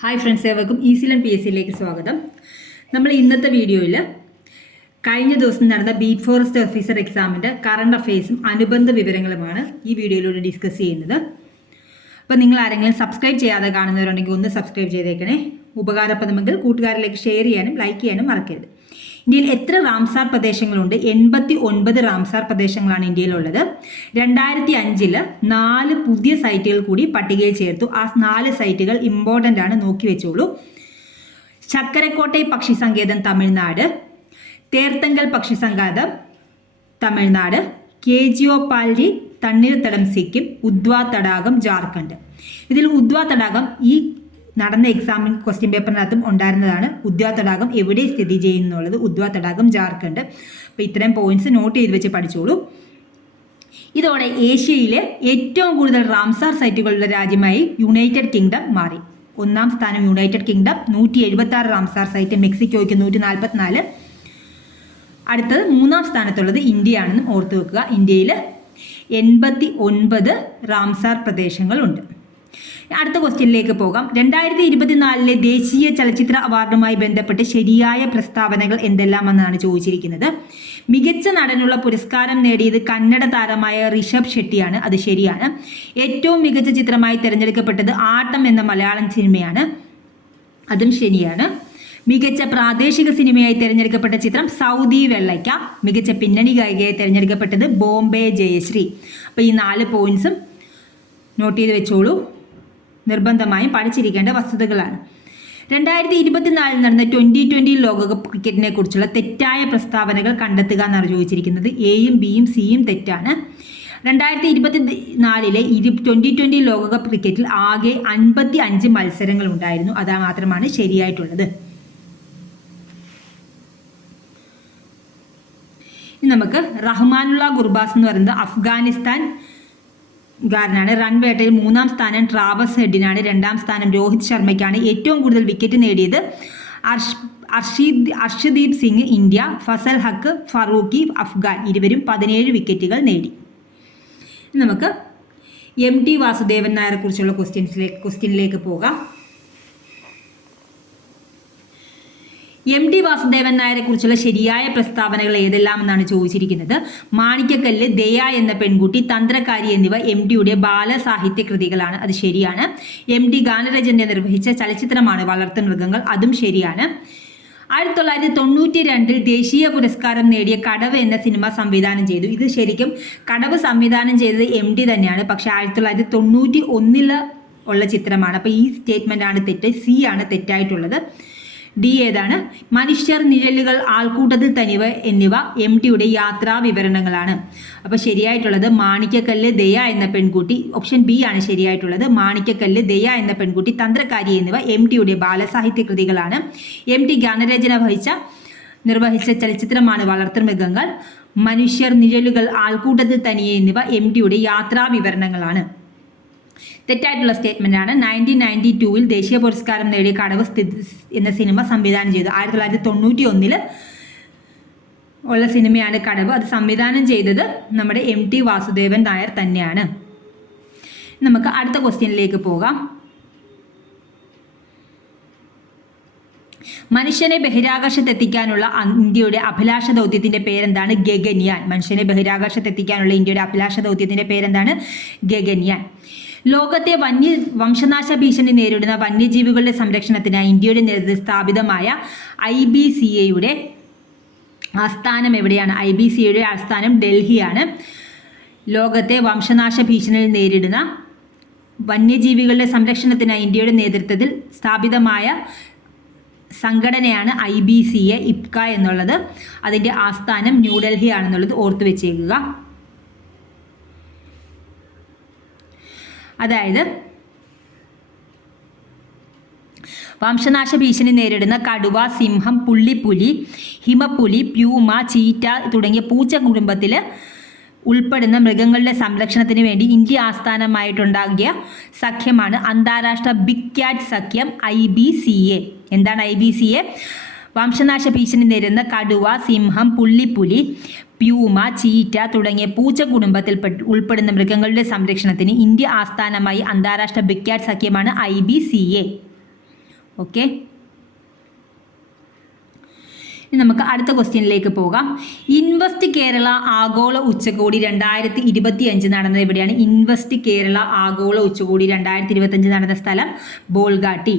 Hi friends, ഏവർക്കും easy learn PSCയിലേക്ക് സ്വാഗതം. നമ്മൾ ഇന്നത്തെ വീഡിയോയിൽ കഴിഞ്ഞ ദിവസം നടന്ന ബീറ്റ് ഫോറസ്റ്റ് ഓഫീസർ എക്സാമിൻ്റെ കറണ്ട് അഫെയർസും അനുബന്ധ വിവരങ്ങളുമാണ് ഈ വീഡിയോയിലൂടെ ഡിസ്കസ് ചെയ്യുന്നത്. അപ്പോൾ നിങ്ങൾ ആരെങ്കിലും സബ്സ്ക്രൈബ് ചെയ്യാതെ കാണുന്നവരുണ്ടെങ്കിൽ ഒന്ന് സബ്സ്ക്രൈബ് ചെയ്തേക്കണേ. ഉപകാരപ്രദമെങ്കിൽ കൂട്ടുകാരിലേക്ക് ഷെയർ ചെയ്യാനും ലൈക്ക് ചെയ്യാനും മറക്കരുത്. ഇന്ത്യയിൽ എത്ര റാംസാർ പ്രദേശങ്ങളുണ്ട്? 89 റാംസാർ പ്രദേശങ്ങളാണ് ഇന്ത്യയിലുള്ളത്. 2005 4 പുതിയ സൈറ്റുകൾ കൂടി പട്ടികയിൽ ചേർത്തു. ആ 4 സൈറ്റുകൾ ഇമ്പോർട്ടൻ്റ് ആണ്, നോക്കി വെച്ചോളൂ. ചക്കരക്കോട്ടൈ പക്ഷി സങ്കേതം തമിഴ്നാട്, തേർത്തങ്കൽ പക്ഷി സങ്കേതം തമിഴ്നാട്, കേജിയോപാൽരി തണ്ണീർത്തടം സിക്കിം, ഉദ്വാ തടാകം ജാർഖണ്ഡ്. ഇതിൽ ഉദ്വാ തടാകം ഈ നടന്ന എക്സാമിൻ ക്വസ്റ്റ്യൻ പേപ്പറിനകത്തും ഉണ്ടായിരുന്നതാണ്. ഉദ്വാ തടാകം എവിടെ സ്ഥിതി ചെയ്യുന്നുള്ളത്? ഉദ്വാ തടാകം ജാർഖണ്ഡ്. അപ്പോൾ ഇത്രയും പോയിന്റ്സ് നോട്ട് ചെയ്ത് വെച്ച് പഠിച്ചോളൂ. ഇതോടെ ഏഷ്യയിലെ ഏറ്റവും കൂടുതൽ റാംസാർ സൈറ്റുകളുടെ രാജ്യമായി യുണൈറ്റഡ് കിങ്ഡം മാറി. 1ാം സ്ഥാനം യുണൈറ്റഡ് കിങ്ഡം, 176 റാംസാർ സൈറ്റ്. മെക്സിക്കോയ്ക്ക് 144. അടുത്തത് 3ാം സ്ഥാനത്തുള്ളത് ഇന്ത്യയാണെന്നും ഓർത്തു വെക്കുക. ഇന്ത്യയിൽ 89 റാംസാർ പ്രദേശങ്ങളുണ്ട്. അടുത്ത ക്വസ്റ്റ്യനിലേക്ക് പോകാം. 2024 ദേശീയ ചലച്ചിത്ര അവാർഡുമായി ബന്ധപ്പെട്ട് ശരിയായ പ്രസ്താവനകൾ എന്തെല്ലാമെന്നാണ് ചോദിച്ചിരിക്കുന്നത്. മികച്ച നടനുള്ള പുരസ്കാരം നേടിയത് കന്നഡ താരമായ ഋഷഭ് ഷെട്ടിയാണ്. അത് ശരിയാണ്. ഏറ്റവും മികച്ച ചിത്രമായി തിരഞ്ഞെടുക്കപ്പെട്ടത് ആട്ടം എന്ന മലയാളം സിനിമയാണ്. അതും ശരിയാണ്. മികച്ച പ്രാദേശിക സിനിമയായി തിരഞ്ഞെടുക്കപ്പെട്ട ചിത്രം സൗദി വെള്ളയ്ക്ക. മികച്ച പിന്നണി ഗായികയായി തിരഞ്ഞെടുക്കപ്പെട്ടത് ബോംബെ ജയശ്രീ. അപ്പോൾ ഈ 4 പോയിന്റ്സും നോട്ട് ചെയ്ത് വെച്ചോളൂ. നിർബന്ധമായും പഠിച്ചിരിക്കേണ്ട വസ്തുതകളാണ്. 2024 നടന്ന 2020 ലോകകപ്പ് ക്രിക്കറ്റിനെ കുറിച്ചുള്ള തെറ്റായ പ്രസ്താവനകൾ കണ്ടെത്തുക എന്നാണ് ചോദിച്ചിരിക്കുന്നത്. എയും ബിയും സിയും തെറ്റാണ്. 2024 2020 ലോകകപ്പ് ക്രിക്കറ്റിൽ ആകെ 55 മത്സരങ്ങൾ ഉണ്ടായിരുന്നു. അത് മാത്രമാണ് ശരിയായിട്ടുള്ളത്. ഇനി നമുക്ക് റഹ്മാനുള്ള ഗുർബാസ് എന്ന് പറയുന്നത് അഫ്ഗാനിസ്ഥാൻ ാണ്. റൺ വേട്ടയിൽ 3ാം സ്ഥാനം ട്രാവസ് ഹെഡിനാണ്. 2ാം സ്ഥാനം രോഹിത് ശർമ്മയ്ക്കാണ്. ഏറ്റവും കൂടുതൽ വിക്കറ്റ് നേടിയത് അർഷദീപ് സിംഗ് ഇന്ത്യ, ഫസൽ ഹക്ക് ഫറൂഖി അഫ്ഗാൻ. ഇരുവരും 17 വിക്കറ്റുകൾ നേടി. നമുക്ക് MT വാസുദേവൻ നായരെ കുറിച്ചുള്ള ക്വസ്റ്റ്യനിലേക്ക് പോകാം. MT വാസുദേവൻ നായരെ കുറിച്ചുള്ള ശരിയായ പ്രസ്താവനകൾ ഏതെല്ലാം എന്നാണ് ചോദിച്ചിരിക്കുന്നത്. മാണിക്കക്കല്ല്, ദയ എന്ന പെൺകുട്ടി, തന്ത്രക്കാരി എന്നിവ MTയുടെ ബാലസാഹിത്യ കൃതികളാണ്. അത് ശരിയാണ്. MT ഗാനരചന നിർവഹിച്ച ചലച്ചിത്രമാണ് വളർത്തുമൃഗങ്ങൾ. അതും ശരിയാണ്. 1992 ദേശീയ പുരസ്കാരം നേടിയ കടവ് എന്ന സിനിമ സംവിധാനം ചെയ്തു. ഇത് ശരിക്കും കടവ് സംവിധാനം ചെയ്തത് MT തന്നെയാണ്. പക്ഷേ 1991 ഉള്ള ചിത്രമാണ്. അപ്പോൾ ഈ സ്റ്റേറ്റ്മെൻ്റ് ആണ് തെറ്റ്. C ആണ് തെറ്റായിട്ടുള്ളത്. D ഏതാണ്? മനുഷ്യർ, നിഴലുകൾ, ആൾക്കൂട്ടത്തിൽ തനിവ എന്നിവ MTയുടെ യാത്രാ വിവരണങ്ങളാണ്. അപ്പോൾ ശരിയായിട്ടുള്ളത് മാണിക്കക്കല്ല്, ദയ എന്ന പെൺകുട്ടി. ഓപ്ഷൻ B ആണ് ശരിയായിട്ടുള്ളത്. മാണിക്കക്കല്ല്, ദയ എന്ന പെൺകുട്ടി, തന്ത്രക്കാരി എന്നിവ MTയുടെ ബാലസാഹിത്യ കൃതികളാണ്. MT ഗാനരചന നിർവഹിച്ച ചലച്ചിത്രമാണ് വളർത്തുമൃഗങ്ങൾ. മനുഷ്യർ, നിഴലുകൾ, ആൾക്കൂട്ടത്തിൽ തനിയെ എന്നിവ MTയുടെ യാത്രാ വിവരണങ്ങളാണ്. തെറ്റായിട്ടുള്ള സ്റ്റേറ്റ്മെൻ്റ് ആണ്. 1992 ദേശീയ പുരസ്കാരം നേടിയ കടവ് എന്ന സിനിമ സംവിധാനം ചെയ്തു. 1991 ഉള്ള സിനിമയാണ് കടവ്. അത് സംവിധാനം ചെയ്തത് നമ്മുടെ MT വാസുദേവൻ നായർ തന്നെയാണ്. നമുക്ക് അടുത്ത ക്വസ്റ്റ്യനിലേക്ക് പോകാം. മനുഷ്യനെ ബഹിരാകാശത്തെത്തിക്കാനുള്ള ഇന്ത്യയുടെ അഭിലാഷ ദൗത്യത്തിൻ്റെ പേരെന്താണ്? ഗഗൻയാൻ. മനുഷ്യനെ ബഹിരാകാശത്തെത്തിക്കാനുള്ള ഇന്ത്യയുടെ അഭിലാഷ ദൗത്യത്തിൻ്റെ പേരെന്താണ്? ഗഗൻയാൻ. ലോകത്തെ വംശനാശ ഭീഷണി നേരിടുന്ന വന്യജീവികളുടെ സംരക്ഷണത്തിനായി ഇന്ത്യയുടെ നേതൃത്വത്തിൽ സ്ഥാപിതമായ IBCAയുടെ ആസ്ഥാനം എവിടെയാണ്? IBCAയുടെ ആസ്ഥാനം ഡൽഹിയാണ്. ലോകത്തെ വംശനാശ ഭീഷണി നേരിടുന്ന വന്യജീവികളുടെ സംരക്ഷണത്തിനായി ഇന്ത്യയുടെ നേതൃത്വത്തിൽ സ്ഥാപിതമായ സംഘടനയാണ് IBCA, IPCA എന്നുള്ളത്. അതിൻ്റെ ആസ്ഥാനം ന്യൂഡൽഹി ആണെന്നുള്ളത് ഓർത്തു വെച്ചേക്കുക. അതായത് വംശനാശ ഭീഷണി നേരിടുന്ന കടുവ, സിംഹം, പുള്ളിപ്പുലി, ഹിമപ്പുലി, പ്യൂമ, ചീറ്റ തുടങ്ങിയ പൂച്ച കുടുംബത്തിൽ ഉൾപ്പെടുന്ന മൃഗങ്ങളുടെ സംരക്ഷണത്തിന് വേണ്ടി ഇന്ത്യ ആസ്ഥാനമായിട്ടുണ്ടാകിയ സഖ്യമാണ് അന്താരാഷ്ട്ര ബിഗ് ക്യാറ്റ് സഖ്യം IBCA. എന്താണ് IBCA? വംശനാശ ഭീഷണി നേരിടുന്ന കടുവ, സിംഹം, പുള്ളിപ്പുലി, പ്യൂമ, ചീറ്റ തുടങ്ങിയ പൂച്ച കുടുംബത്തിൽ ഉൾപ്പെടുന്ന മൃഗങ്ങളുടെ സംരക്ഷണത്തിന് ഇന്ത്യ ആസ്ഥാനമായി അന്താരാഷ്ട്ര ബിഗ് ക്യാറ്റ് സഖ്യമാണ് IBCA. ഓക്കെ, ഇനി നമുക്ക് അടുത്ത ക്വസ്റ്റ്യനിലേക്ക് പോകാം. ഇൻവെസ്റ്റ് കേരള ആഗോള ഉച്ചകോടി 2025 നടന്നത് എവിടെയാണ്? ഇൻവെസ്റ്റ് കേരള ആഗോള ഉച്ചകോടി 2025 നടന്ന സ്ഥലം ബോൾഗാട്ടി.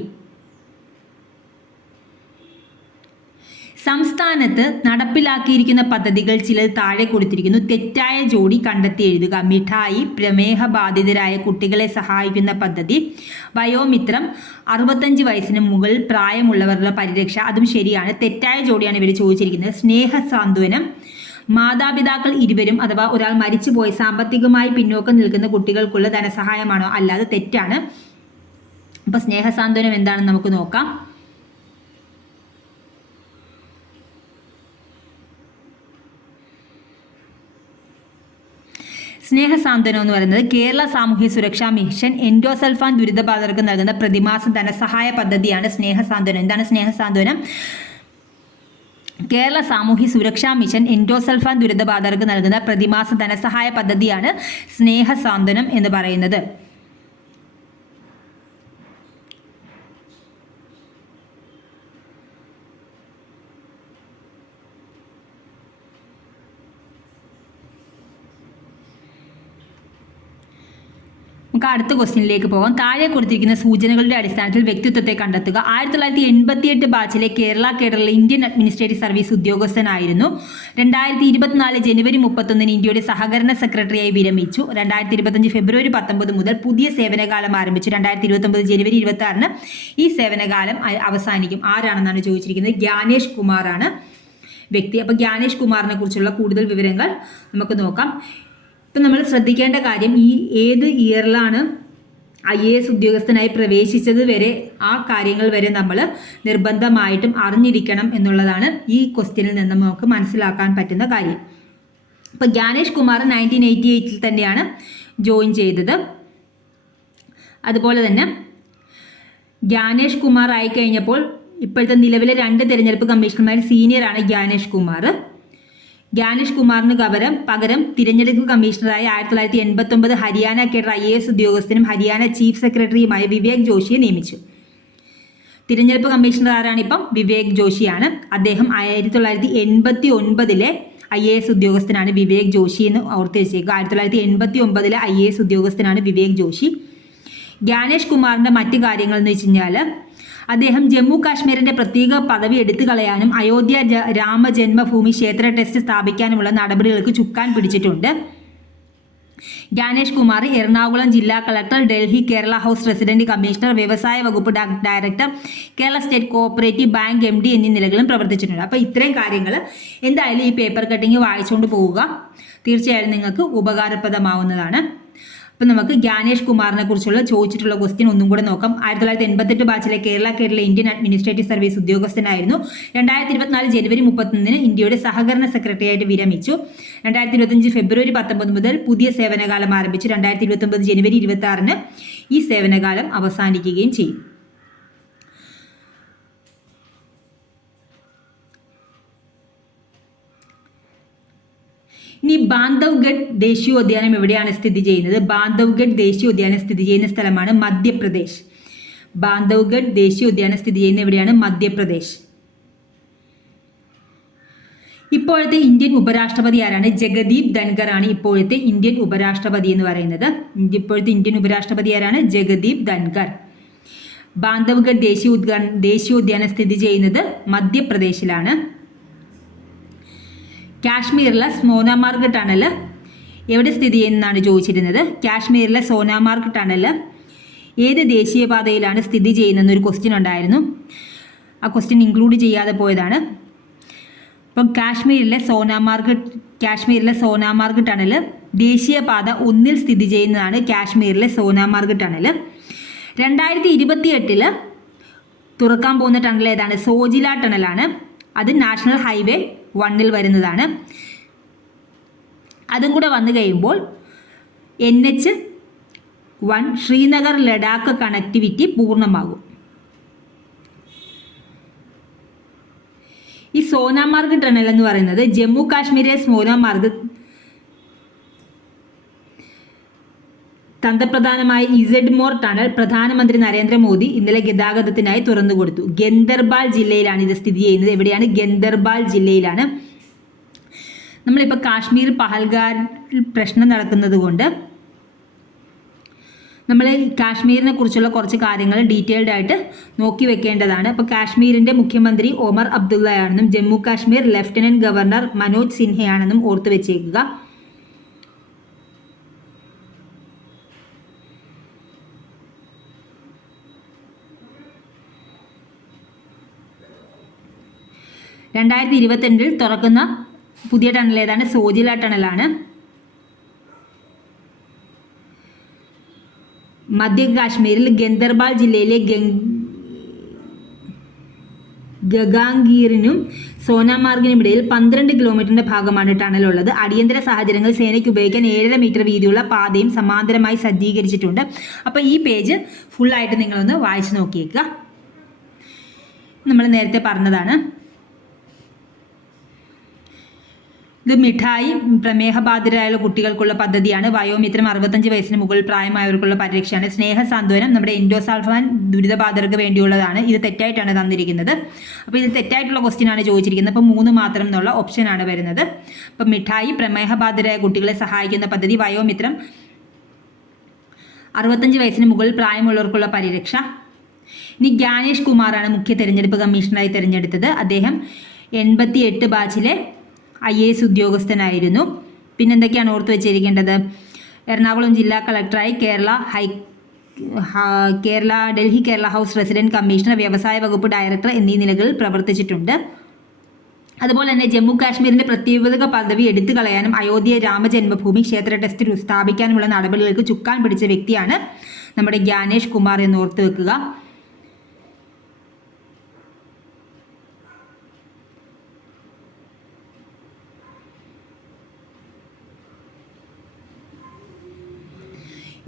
സംസ്ഥാനത്ത് നടപ്പിലാക്കിയിരിക്കുന്ന പദ്ധതികൾ ചിലത് താഴെ കൊടുത്തിരിക്കുന്നു. തെറ്റായ ജോഡി കണ്ടെത്തി എഴുതുക. മിഠായി, പ്രമേഹ ബാധിതരായ കുട്ടികളെ സഹായിക്കുന്ന പദ്ധതി, വയോമിത്രം, 65 വയസ്സിന് മുകളിൽ പ്രായമുള്ളവരുടെ പരിരക്ഷ, അതും ശരിയാണ്. തെറ്റായ ജോഡിയാണ് ഇവർ ചോദിച്ചിരിക്കുന്നത്. സ്നേഹ സാന്ത്വനം, മാതാപിതാക്കൾ ഇരുവരും അഥവാ ഒരാൾ മരിച്ചുപോയി സാമ്പത്തികമായി പിന്നോക്കം നിൽക്കുന്ന കുട്ടികൾക്കുള്ള ധനസഹായമാണോ? അല്ലാതെ തെറ്റാണ്. അപ്പോൾ സ്നേഹസാന്ത്വനം എന്താണെന്ന് നമുക്ക് നോക്കാം. സ്നേഹസാന്ത്വനം എന്ന് പറയുന്നത് കേരള സാമൂഹ്യ സുരക്ഷാ മിഷൻ എൻഡോസൾഫാൻ ദുരിതബാധിതർക്ക് നൽകുന്ന പ്രതിമാസ ധനസഹായ പദ്ധതിയാണ് സ്നേഹസാന്ത്വനം. എന്താണ് സ്നേഹസാന്ത്വനം? കേരള സാമൂഹ്യ സുരക്ഷാ മിഷൻ എൻഡോസൾഫാൻ ദുരിതബാധിതർക്ക് നൽകുന്ന പ്രതിമാസ ധനസഹായ പദ്ധതിയാണ് സ്നേഹസാന്ത്വനം എന്ന് പറയുന്നത്. നമുക്ക് അടുത്ത ക്വസ്റ്റ്യനിലേക്ക് പോകാം. താഴെ കൊടുത്തിരിക്കുന്ന സൂചനകളുടെ അടിസ്ഥാനത്തിൽ വ്യക്തിത്വത്തെ കണ്ടെത്തുക. 1988 ബാച്ചിലെ കേരള കേഡറിലെ ഇന്ത്യൻ അഡ്മിനിസ്ട്രേറ്റീവ് സർവീസ് ഉദ്യോഗസ്ഥനായിരുന്നു. 2024 ജനുവരി 31 ഇന്ത്യയുടെ സഹകരണ സെക്രട്ടറിയായി വിരമിച്ചു. 2025 ഫെബ്രുവരി 19 മുതൽ പുതിയ സേവനകാലം ആരംഭിച്ചു. 2029 ജനുവരി 26 ഈ സേവനകാലം അവസാനിക്കും. ആരാണെന്നാണ് ചോദിച്ചിരിക്കുന്നത്? ജ്ഞാനേഷ് കുമാറാണ് വ്യക്തി. അപ്പോൾ ജ്ഞാനേഷ് കുമാറിനെ കുറിച്ചുള്ള കൂടുതൽ വിവരങ്ങൾ നമുക്ക് നോക്കാം. ഇപ്പം നമ്മൾ ശ്രദ്ധിക്കേണ്ട കാര്യം, ഈ ഏത് ഇയറിലാണ് IAS ഉദ്യോഗസ്ഥനായി പ്രവേശിച്ചത് വരെ ആ കാര്യങ്ങൾ വരെ നമ്മൾ നിർബന്ധമായിട്ടും അറിഞ്ഞിരിക്കണം എന്നുള്ളതാണ് ഈ ക്വസ്റ്റ്യനിൽ നിന്ന് നമുക്ക് മനസ്സിലാക്കാൻ പറ്റുന്ന കാര്യം. ഇപ്പം ജ്ഞാനേഷ് കുമാർ 1988 തന്നെയാണ് ജോയിൻ ചെയ്തത്. അതുപോലെ തന്നെ ജ്ഞാനേഷ് കുമാർ ആയിക്കഴിഞ്ഞപ്പോൾ ഇപ്പോഴത്തെ നിലവിലെ 2 തിരഞ്ഞെടുപ്പ് കമ്മീഷണർമാർ സീനിയറാണ് ജ്ഞാനേഷ് കുമാർ. ജ്ഞാനേഷ് കുമാറിന് പകരം തിരഞ്ഞെടുപ്പ് കമ്മീഷണറായി 1989 ഹരിയാന കേഡർ IAS ഉദ്യോഗസ്ഥനും ഹരിയാന ചീഫ് സെക്രട്ടറിയുമായ വിവേക് ജോഷിയെ നിയമിച്ചു. തിരഞ്ഞെടുപ്പ് കമ്മീഷണർ ആരാണ്? ഇപ്പം വിവേക് ജോഷിയാണ്. അദ്ദേഹം 1989 IAS ഉദ്യോഗസ്ഥനാണ് വിവേക് ജോഷി എന്ന് ഓർത്ത് വെച്ചേക്കുക. 1989 IAS ഉദ്യോഗസ്ഥനാണ് വിവേക് ജോഷി. ജ്ഞാനേഷ് കുമാറിൻ്റെ മറ്റു കാര്യങ്ങൾ എന്ന് വെച്ച് കഴിഞ്ഞാൽ അദ്ദേഹം ജമ്മു കാശ്മീരിൻ്റെ പ്രത്യേക പദവി എടുത്തു കളയാനും അയോധ്യ രാമജന്മഭൂമി ക്ഷേത്ര ട്രസ്റ്റ് സ്ഥാപിക്കാനുമുള്ള നടപടികൾക്ക് ചുക്കാൻ പിടിച്ചിട്ടുണ്ട്. ജ്ഞാനേഷ് കുമാർ എറണാകുളം ജില്ലാ collector, Delhi Kerala house resident commissioner, വ്യവസായ വകുപ്പ് director, Kerala state cooperative bank MD എന്നീ നിലകളും പ്രവർത്തിച്ചിട്ടുണ്ട്. അപ്പോൾ ഇത്രയും കാര്യങ്ങൾ എന്തായാലും ഈ പേപ്പർ കട്ടിങ് വായിച്ചുകൊണ്ട് പോവുക. തീർച്ചയായും നിങ്ങൾക്ക് ഉപകാരപ്രദമാവുന്നതാണ്. അപ്പം നമുക്ക് ജ്ഞാനേഷ് കുമാറിനെ കുറിച്ചുള്ള ചോദിച്ചിട്ടുള്ള ക്വസ്റ്റ്യൻ ഒന്നും കൂടെ നോക്കാം. 1988 ബാച്ചിലെ കേരള കേഡറിലെ ഇന്ത്യൻ അഡ്മിനിസ്ട്രേറ്റീവ് സർവീസ് ഉദ്യോഗസ്ഥനായിരുന്നു. 2024 ജനുവരി 31 ഇന്ത്യയുടെ സഹകരണ സെക്രട്ടറിയായിട്ട് വിരമിച്ചു. 2025 ഫെബ്രുവരി 19 മുതൽ പുതിയ സേവനകാലം ആരംഭിച്ചു. 2029 ജനുവരി 26 ഈ സേവനകാലം അവസാനിക്കുകയും ചെയ്യും. ഇനി ബാന്ധവ്ഗഡ് ദേശീയോദ്യാനം എവിടെയാണ് സ്ഥിതി ചെയ്യുന്നത്? ബാന്ധവ്ഗഡ് ദേശീയോദ്യാനം സ്ഥിതി ചെയ്യുന്ന സ്ഥലമാണ് മധ്യപ്രദേശ്. ബാന്ധവ്ഗഡ് ദേശീയോദ്യാനം സ്ഥിതി ചെയ്യുന്ന എവിടെയാണ്? മധ്യപ്രദേശ്. ഇപ്പോഴത്തെ ഇന്ത്യൻ ഉപരാഷ്ട്രപതി ആരാണ്? ജഗദീപ് ധൻഖർ ആണ് ഇപ്പോഴത്തെ ഇന്ത്യൻ ഉപരാഷ്ട്രപതി എന്ന് പറയുന്നത്. ഇപ്പോഴത്തെ ഇന്ത്യൻ ഉപരാഷ്ട്രപതി ആരാണ്? ജഗദീപ് ധൻഖർ. ബാന്ധവ്ഗഡ് ദേശീയോദ്യാനം സ്ഥിതി ചെയ്യുന്നത് മധ്യപ്രദേശിലാണ്. കാശ്മീരിലെ സോനാമാർഗ് ടണൽ എവിടെ സ്ഥിതി ചെയ്യുന്നതാണ് ചോദിച്ചിരുന്നത്? കാശ്മീരിലെ സോനാമാർഗ് ടണൽ ഏത് ദേശീയപാതയിലാണ് സ്ഥിതി ചെയ്യുന്നതെന്നൊരു ക്വസ്റ്റ്യൻ ഉണ്ടായിരുന്നു. ആ ക്വസ്റ്റ്യൻ ഇൻക്ലൂഡ് ചെയ്യാതെ പോയതാണ്. അപ്പം കാശ്മീരിലെ സോനാമാർഗ് ടണൽ ദേശീയപാത 1 സ്ഥിതി ചെയ്യുന്നതാണ് കാശ്മീരിലെ സോനാമാർഗ് ടണൽ. 2028 തുറക്കാൻ പോകുന്ന ടണൽ ഏതാണ്? സോജില ടണലാണ്. അത് നാഷണൽ ഹൈവേ 1 വരുന്നതാണ്. അതും കൂടെ വന്നു കഴിയുമ്പോൾ NH1 ശ്രീനഗർ ലഡാക്ക് കണക്ടിവിറ്റി പൂർണ്ണമാകും. ഈ സോനാമാർഗ് ടണൽ എന്ന് പറയുന്നത് ജമ്മു കാശ്മീരിലെ സോനാമാർഗ് തന്ത്രപ്രധാനമായ ഇസഡ്മോർ ടണൽ പ്രധാനമന്ത്രി നരേന്ദ്രമോദി ഇന്നലെ ഗതാഗതത്തിനായി തുറന്നുകൊടുത്തു. ഗന്ദർബാൽ ജില്ലയിലാണ് ഇത് സ്ഥിതി ചെയ്യുന്നത്. എവിടെയാണ്? ഗന്ദർബാൽ ജില്ലയിലാണ്. നമ്മളിപ്പോൾ കാശ്മീർ പഹൽഗാമിൽ പ്രശ്നം നടക്കുന്നത് കൊണ്ട് നമ്മൾ കാശ്മീരിനെ കുറിച്ചുള്ള കുറച്ച് കാര്യങ്ങൾ ഡീറ്റെയിൽഡ് ആയിട്ട് നോക്കി വെക്കേണ്ടതാണ്. അപ്പോൾ കാശ്മീരിൻ്റെ മുഖ്യമന്ത്രി ഒമർ അബ്ദുള്ളയാണെന്നും ജമ്മു കാശ്മീർ ലഫ്റ്റനന്റ് ഗവർണർ മനോജ് സിൻഹയാണെന്നും ഓർത്തു വെച്ചേക്കുക. (2022) തുറക്കുന്ന പുതിയ ടണൽ ഏതാണ്? സോജില ടണലാണ്. മധ്യ കാശ്മീരിൽ ഗന്ദർബാൽ ജില്ലയിലെ ഗഗാംഗീറിനും സോനാമാർഗിനും ഇടയിൽ 12 കിലോമീറ്ററിന്റെ ഭാഗമാണ് ടണലുള്ളത്. അടിയന്തര സാഹചര്യങ്ങൾ സേനയ്ക്ക് ഉപയോഗിക്കാൻ 7.5 മീറ്റർ വീതിയുള്ള പാതയും സമാന്തരമായി സജ്ജീകരിച്ചിട്ടുണ്ട്. അപ്പോൾ ഈ പേജ് ഫുള്ളായിട്ട് നിങ്ങളൊന്ന് വായിച്ചു നോക്കിയേക്കുക. നമ്മൾ നേരത്തെ പറഞ്ഞതാണ്. ഇത് മിഠായി പ്രമേഹബാധിതരായുള്ള കുട്ടികൾക്കുള്ള പദ്ധതിയാണ്. വയോമിത്രം 65 വയസ്സിന് മുകളിൽ പ്രായമായവർക്കുള്ള പരിരക്ഷയാണ്. സ്നേഹസാന്ത്വനം നമ്മുടെ എൻഡോസൾഫാൻ ദുരിതബാധിതർക്ക് വേണ്ടിയുള്ളതാണ്. ഇത് തെറ്റായിട്ടാണ് തന്നിരിക്കുന്നത്. അപ്പോൾ ഇത് തെറ്റായിട്ടുള്ള ക്വസ്റ്റ്യൻ ആണ് ചോദിച്ചിരിക്കുന്നത്. അപ്പോൾ 3 മാത്രം എന്നുള്ള ഓപ്ഷനാണ് വരുന്നത്. അപ്പോൾ മിഠായി പ്രമേഹബാധിതരായ കുട്ടികളെ സഹായിക്കുന്ന പദ്ധതി, വയോമിത്രം 65 വയസ്സിന് മുകളിൽ പ്രായമുള്ളവർക്കുള്ള പരിരക്ഷ. ഇനി ജ്ഞാനേഷ് കുമാറാണ് മുഖ്യ തെരഞ്ഞെടുപ്പ് കമ്മീഷണറായി തിരഞ്ഞെടുത്തത്. അദ്ദേഹം 88 ബാച്ചിലെ IAS ഉദ്യോഗസ്ഥനായിരുന്നു. പിന്നെന്തൊക്കെയാണ് ഓർത്ത് വെച്ചിരിക്കേണ്ടത്? എറണാകുളം ജില്ലാ കളക്ടറായി Delhi Kerala house resident commissioner, വ്യവസായ വകുപ്പ് ഡയറക്ടർ എന്നീ നിലകളിൽ പ്രവർത്തിച്ചിട്ടുണ്ട്. അതുപോലെ തന്നെ ജമ്മു കാശ്മീരിന്റെ പ്രത്യേക പദവി എടുത്തു കളയാനും അയോധ്യ രാമജന്മഭൂമി ക്ഷേത്ര ടെസ്റ്റ് സ്ഥാപിക്കാനുമുള്ള നടപടികൾക്ക് ചുക്കാൻ പിടിച്ച വ്യക്തിയാണ് നമ്മുടെ ജ്ഞാനേഷ് കുമാർ എന്ന് ഓർത്ത് വെക്കുക.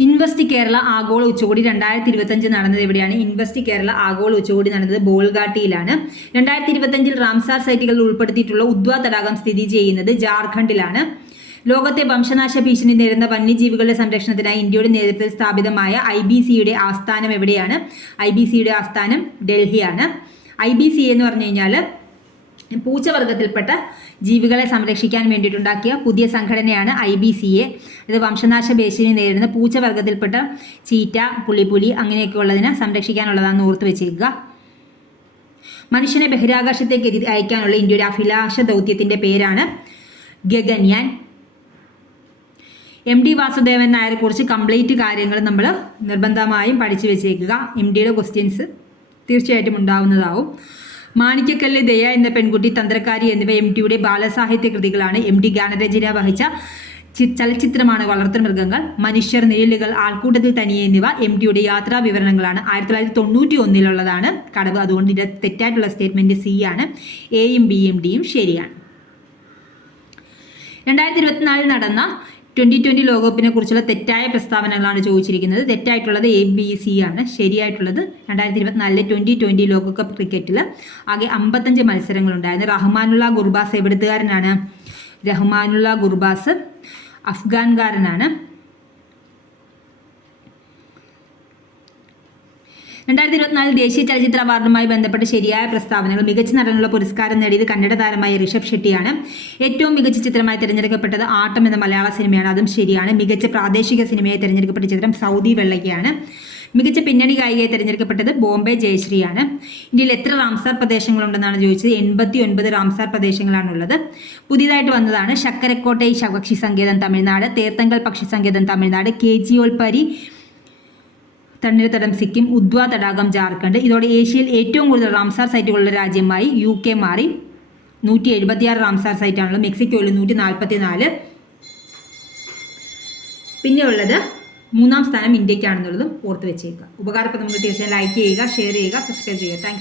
ഇൻവെസ്റ്റ് കേരള ആഗോള ഉച്ചകോടി 2025 നടന്നത് എവിടെയാണ്? ഇൻവെസ്റ്റ് കേരള ആഗോള ഉച്ചകോടി നടന്നത് ബോൾഗാട്ടിയിലാണ്. 2025 റാംസാർ സൈറ്റുകളിൽ ഉൾപ്പെടുത്തിയിട്ടുള്ള ഉദ്വ തടാകം സ്ഥിതി ചെയ്യുന്നത് ജാർഖണ്ഡിലാണ്. ലോകത്തെ വംശനാശ ഭീഷണി നേരിടുന്ന വന്യജീവികളുടെ സംരക്ഷണത്തിനായി ഇന്ത്യയുടെ നേതൃത്വത്തിൽ സ്ഥാപിതമായ IBCയുടെ ആസ്ഥാനം എവിടെയാണ്? IBCയുടെ ആസ്ഥാനം ഡൽഹിയാണ്. IBC എന്ന് പറഞ്ഞു കഴിഞ്ഞാൽ പൂച്ചവർഗത്തിൽപ്പെട്ട ജീവികളെ സംരക്ഷിക്കാൻ വേണ്ടിയിട്ടുണ്ടാക്കിയ പുതിയ സംഘടനയാണ് IBCA. ഇത് വംശനാശ ഭീഷണി നേരിടുന്ന പൂച്ചവർഗത്തിൽപ്പെട്ട ചീറ്റ, പുള്ളിപ്പുലി അങ്ങനെയൊക്കെ ഉള്ളതിനെ സംരക്ഷിക്കാനുള്ളതാണെന്ന് ഓർത്ത് വെച്ചേക്കുക. മനുഷ്യനെ ബഹിരാകാശത്തേക്ക് അയക്കാനുള്ള ഇന്ത്യയുടെ അഭിലാഷ ദൗത്യത്തിൻ്റെ പേരാണ് ഗഗൻയാൻ. MD വാസുദേവൻ നായരെ കുറിച്ച് കംപ്ലീറ്റ് കാര്യങ്ങൾ നമ്മൾ നിർബന്ധമായും പഠിച്ചു വെച്ചേക്കുക. MDയുടെ ക്വസ്റ്റ്യൻസ് തീർച്ചയായിട്ടും ഉണ്ടാവുന്നതാവും. മാണിക്യക്കല്ല്, ദയ എന്ന പെൺകുട്ടി, തന്ത്രക്കാരി എന്നിവ MDയുടെ ബാലസാഹിത്യ കൃതികളാണ്. MD ഗാനരചന വഹിച്ച ചലച്ചിത്രമാണ് വളർത്തുമൃഗങ്ങൾ. മനുഷ്യർ, നിഴലുകൾ, ആൾക്കൂട്ടത്തിൽ തനിയെ എന്നിവ MDയുടെ യാത്രാ വിവരണങ്ങളാണ്. 1991 കടവ്. അതുകൊണ്ട് ഇതിൻ്റെ തെറ്റായിട്ടുള്ള സ്റ്റേറ്റ്മെൻറ്റ് C ആണ്. Aയും Bയും Dയും ശരിയാണ്. 2024 നടന്ന 2020 ലോകകപ്പിനെ കുറിച്ചുള്ള തെറ്റായ പ്രസ്താവനകളാണ് ചോദിച്ചിരിക്കുന്നത്. തെറ്റായിട്ടുള്ളത് ABC ആണ്. ശരിയായിട്ടുള്ളത് 2024 2020 ലോകകപ്പ് ക്രിക്കറ്റിൽ ആകെ 55 മത്സരങ്ങളുണ്ടായിരുന്നു. റഹ്മാനുള്ള ഗുർബാസ് എവിടുത്തുകാരനാണ്? റഹ്മാനുള്ള ഗുർബാസ് അഫ്ഗാൻകാരനാണ്. 2024 ദേശീയ ചലച്ചിത്ര അവാർഡുമായി ബന്ധപ്പെട്ട് ശരിയായ പ്രസ്താവനകൾ. മികച്ച നടനുള്ള പുരസ്കാരം നേടിയത് കന്നഡ താരമായ ഋഷഭ് ഷെട്ടിയാണ്. ഏറ്റവും മികച്ച ചിത്രമായി തിരഞ്ഞെടുക്കപ്പെട്ടത് ആട്ടം എന്ന മലയാള സിനിമയാണ്. അതും ശരിയാണ്. മികച്ച പ്രാദേശിക സിനിമയായി തിരഞ്ഞെടുക്കപ്പെട്ട ചിത്രം സൗദി വെള്ളയ്ക്കയാണ്. മികച്ച പിന്നണി ഗായികയായി തിരഞ്ഞെടുക്കപ്പെട്ടത് ബോംബെ ജയശ്രീയാണ്. ഇന്ത്യയിൽ എത്ര റാംസാർ പ്രദേശങ്ങളുണ്ടെന്നാണ് ചോദിച്ചത്? 89 റാംസാർ പ്രദേശങ്ങളാണുള്ളത്. പുതിയതായിട്ട് വന്നതാണ് ശക്കരക്കോട്ടൈ പക്ഷി സങ്കേതം തമിഴ്നാട്, തേർത്തങ്കൽ പക്ഷി സങ്കേതം തമിഴ്നാട്, കേജിയോൾപരി തണ്ണീർത്തടം സിക്കിം, ഉദ്വ തടാകം ജാർഖണ്ഡ്. ഇതോടെ ഏഷ്യയിൽ ഏറ്റവും കൂടുതൽ റാംസാർ സൈറ്റുകളുള്ള രാജ്യമായി UK മാറി. 176 റാംസാർ സൈറ്റാണുള്ളത്. മെക്സിക്കോയിൽ 144. പിന്നെ ഉള്ളത് 3-ാം സ്ഥാനം ഇന്ത്യക്കാണെന്നുള്ളതും ഓർത്ത് വെച്ചേക്കുക. ഉപകാരപ്രദം. നമുക്ക് തീർച്ചയായും ലൈക്ക് ചെയ്യുക, ഷെയർ ചെയ്യുക, സബ്സ്ക്രൈബ് ചെയ്യുക. താങ്ക്